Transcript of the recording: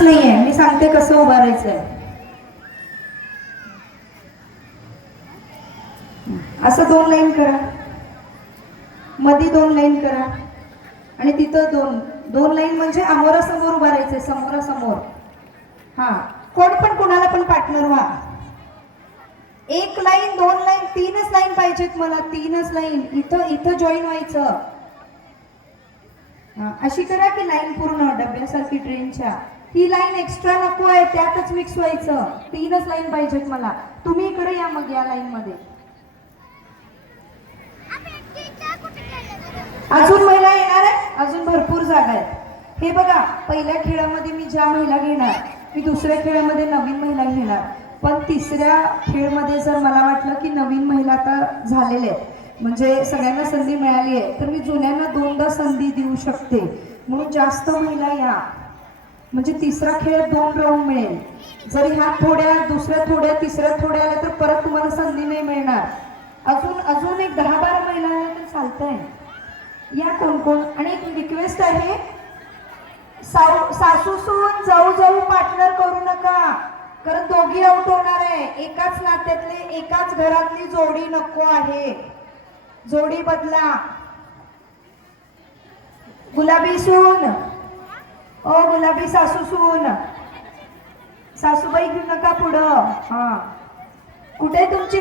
तसंच नाहीये, मी सांगते कसं उभारायचंय. असं 2 लाईन करा, मध्ये 2 लाईन करा आणि तिथं 2 लाईन म्हणजे समोरासमोर उभारायचंय, समोरासमोर. हा, कोण पण कोणाला पण पार्टनर व्हा. 1 लाईन 2 लाईन 3च लाईन पाहिजेत मला, 3च लाईन. इथं जॉईन व्हायचं. अशी करा की लाईन पूर्ण डब्यासारखी ट्रेनच्या. ही लाईन एक्स्ट्रा नको आहे, त्यातच मिक्स व्हायचं. 3च लाईन पाहिजेत मला. तुम्ही इकडे या मग या लाईन मध्ये. अजून महिला येणार आहे, अजून भरपूर जागा आहेत. हे बघा, पहिल्या खेळामध्ये मी ज्या महिला घेणार, मी दुसऱ्या खेळामध्ये नवीन महिला घेणार. पण तिसऱ्या खेळमध्ये जर मला वाटलं की नवीन महिला आता झालेल्या आहेत, म्हणजे सगळ्यांना संधी मिळाली आहे, तर मी जुन्यांना 2दा संधी देऊ शकते. म्हणून जास्त महिला या, म्हणजे तिसरा खेळ 2 राऊंड मिळेल. जर ह्या थोड्या, दुसऱ्या थोड्या, तिसऱ्या थोड्या आल्या तर परत तुम्हाला संधी नाही मिळणार. अजून एक 10-12 महिला आल्या तर चालतंय. या कोण कोण. आणि एक रिक्वेस्ट आहे, सासू सून जाऊ पार्टनर करू नका, कारण दोघी आउट होणार आहे. एकाच नात्यातले, एकाच घरातली जोडी नको आहे. जोडी बदला. गुलाबी सून, ओ गुलाबी सासू सून, सासूबाई घेऊ नका पुढं. हा, कुठे तुमची